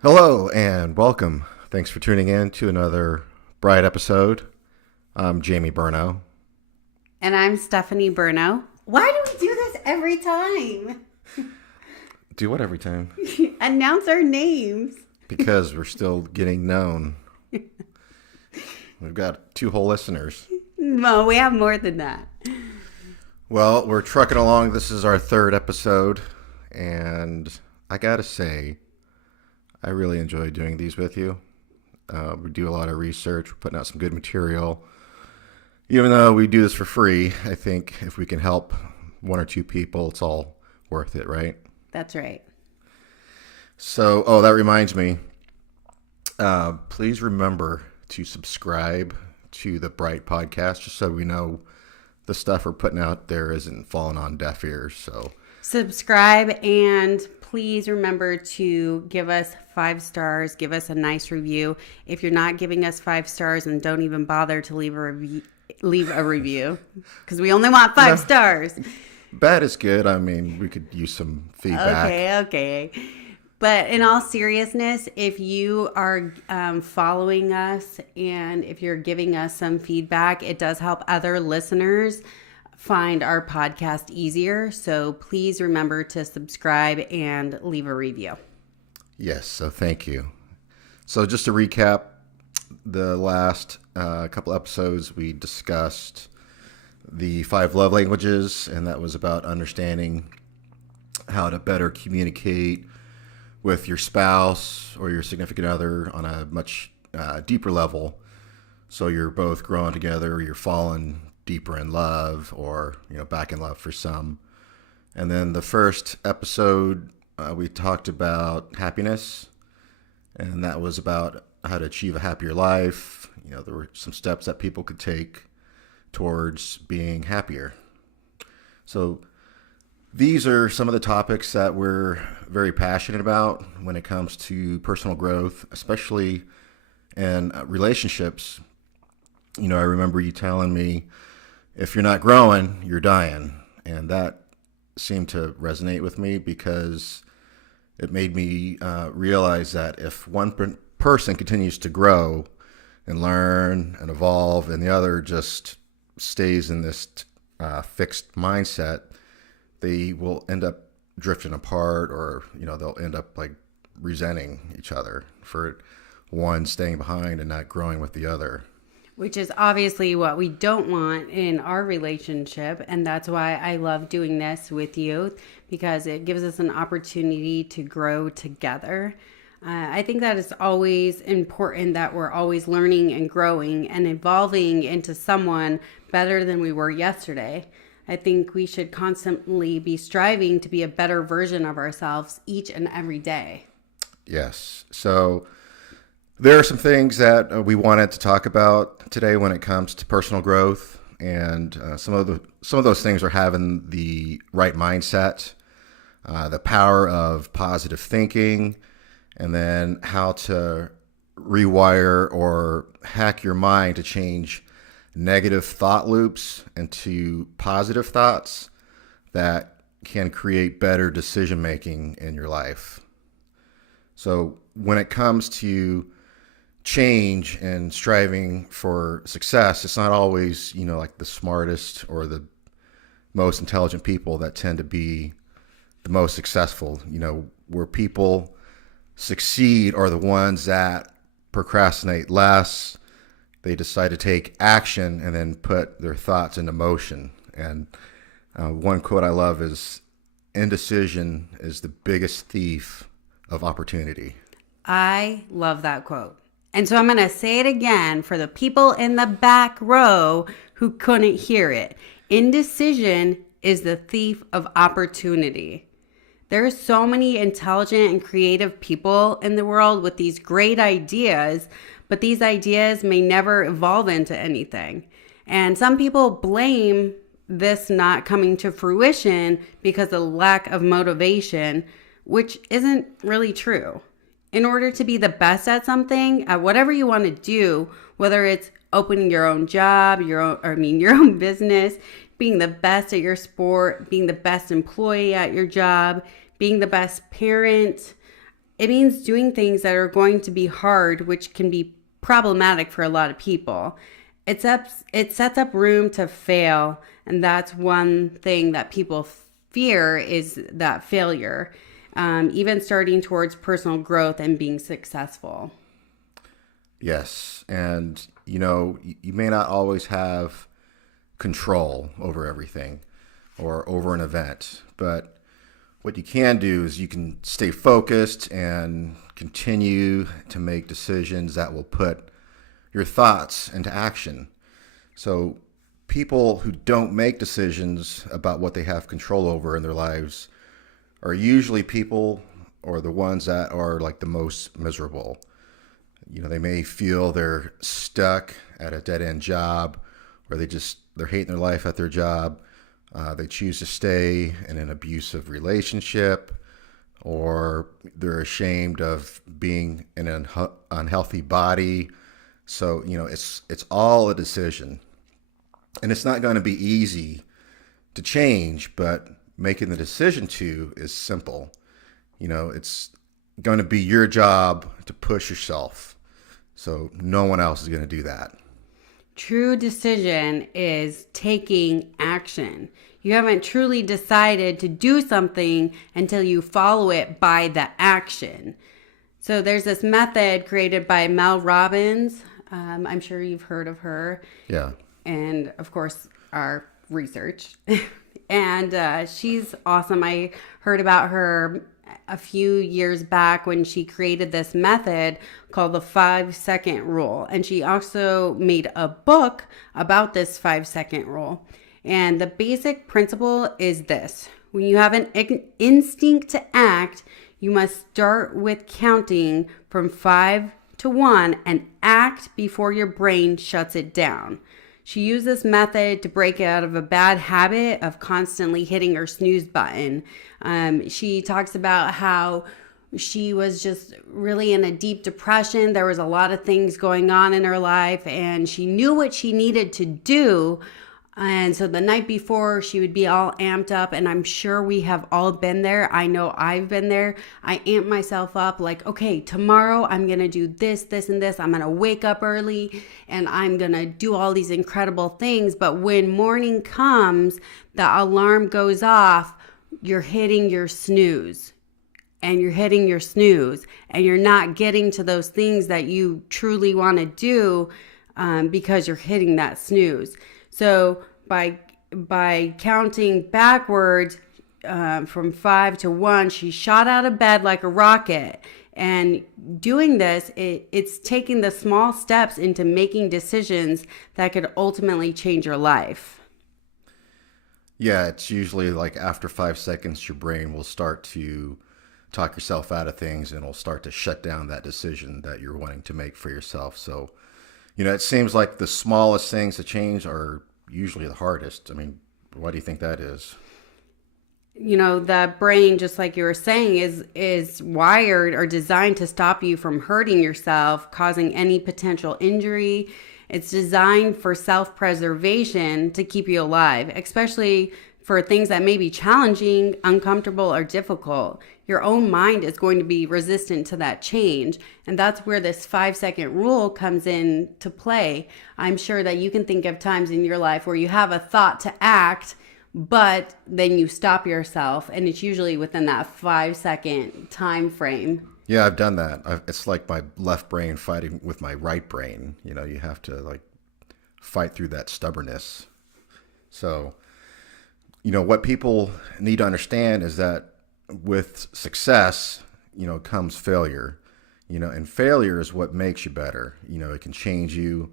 Hello and welcome. Thanks for tuning in to another BRITE episode. I'm Jamie Burno. And I'm Stephanie Burno. Why do we do this every time? Do what every time? Announce our names. Because we're still getting known. We've got 2 whole listeners. No, we have more than that. Well, we're trucking along. This is our 3rd episode. And I gotta say, I really enjoy doing these with you. We do a lot of research. We're putting out some good material. Even though we do this for free, I think if we can help 1 or 2 people, it's all worth it, right? That's right. So, that reminds me. Please remember to subscribe to the BRITE Podcast, just so we know the stuff we're putting out there isn't falling on deaf ears. So, subscribe and please remember to give us 5 stars. Give us a nice review. If you're not giving us 5 stars, then don't even bother to leave a review because we only want 5 stars. Bad is good. I mean, we could use some feedback. Okay. But in all seriousness, if you are following us and if you're giving us some feedback, it does help other listeners find our podcast easier. So please remember to subscribe and leave a review. Yes, so thank you. So just to recap, the last couple episodes we discussed the 5 love languages, and that was about understanding how to better communicate with your spouse or your significant other on a much deeper level. So you're both growing together, or you're falling deeper in love, or back in love for some. And then the first episode we talked about happiness, and that was about how to achieve a happier life. There were some steps that people could take towards being happier. So these are some of the topics that we're very passionate about when it comes to personal growth, especially in relationships. I remember you telling me, if you're not growing, you're dying. And that seemed to resonate with me because it made me realize that if one person continues to grow and learn and evolve, and the other just stays in this fixed mindset, they will end up drifting apart, or they'll end up like resenting each other for one staying behind and not growing with the other. Which is obviously what we don't want in our relationship. And that's why I love doing this with you, because it gives us an opportunity to grow together. I think that it's always important that we're always learning and growing and evolving into someone better than we were yesterday. I think we should constantly be striving to be a better version of ourselves each and every day. Yes. So there are some things that we wanted to talk about today when it comes to personal growth, and some of those things are having the right mindset, the power of positive thinking, and then how to rewire or hack your mind to change negative thought loops into positive thoughts that can create better decision making in your life. So when it comes to change and striving for success, it's not always, like the smartest or the most intelligent people that tend to be the most successful. Where people succeed are the ones that procrastinate less. They decide to take action and then put their thoughts into motion. And one quote I love is, "Indecision is the biggest thief of opportunity." I love that quote. And so I'm going to say it again for the people in the back row who couldn't hear it. Indecision is the thief of opportunity. There are so many intelligent and creative people in the world with these great ideas, but these ideas may never evolve into anything. And some people blame this not coming to fruition because of lack of motivation, which isn't really true. In order to be the best at something, at whatever you want to do, whether it's opening your own job, your own business, being the best at your sport, being the best employee at your job, being the best parent, It means doing things that are going to be hard, which can be problematic for a lot of people. It sets up room to fail, and that's one thing that people fear is that failure, even starting towards personal growth and being successful. Yes. And, you may not always have control over everything or over an event, but what you can do is you can stay focused and continue to make decisions that will put your thoughts into action. So people who don't make decisions about what they have control over in their lives are usually people or the ones that are like the most miserable. They may feel they're stuck at a dead end job, or they're hating their life at their job. They choose to stay in an abusive relationship, or they're ashamed of being in an unhealthy body. So, it's all a decision. And it's not going to be easy to change, but making the decision to is simple. It's going to be your job to push yourself. So no one else is going to do that. True decision is taking action. You haven't truly decided to do something until you follow it by the action. So there's this method created by Mel Robbins. I'm sure you've heard of her. Yeah. And of course, our research. And she's awesome. I heard about her a few years back when she created this method called the 5-second rule. And she also made a book about this 5-second rule. And the basic principle is this: when you have an instinct to act, you must start with counting from 5 to 1 and act before your brain shuts it down. She used this method to break out of a bad habit of constantly hitting her snooze button. She talks about how she was just really in a deep depression. There was a lot of things going on in her life, and she knew what she needed to do. And so the night before, she would be all amped up, and I'm sure we have all been there. I know I've been there. I amp myself up like, okay, tomorrow I'm going to do this, this, and this. I'm going to wake up early, and I'm going to do all these incredible things. But when morning comes, the alarm goes off, you're hitting your snooze. And you're hitting your snooze, and you're not getting to those things that you truly want to do because you're hitting that snooze. So by counting backwards from 5 to 1, she shot out of bed like a rocket. And doing this, it's taking the small steps into making decisions that could ultimately change your life. Yeah, it's usually like after 5 seconds, your brain will start to talk yourself out of things, and it'll start to shut down that decision that you're wanting to make for yourself. So, it seems like the smallest things to change are usually the hardest. I mean, why do you think that is? The brain, just like you were saying, is wired or designed to stop you from hurting yourself, causing any potential injury. It's designed for self-preservation to keep you alive, especially for things that may be challenging, uncomfortable, or difficult. Your own mind is going to be resistant to that change. And that's where this 5-second rule comes in to play. I'm sure that you can think of times in your life where you have a thought to act, but then you stop yourself. And it's usually within that 5-second time frame. Yeah, I've done that. It's like my left brain fighting with my right brain. You have to fight through that stubbornness. So, what people need to understand is that with success, comes failure, and failure is what makes you better. It can change you.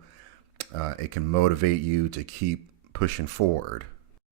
It can motivate you to keep pushing forward.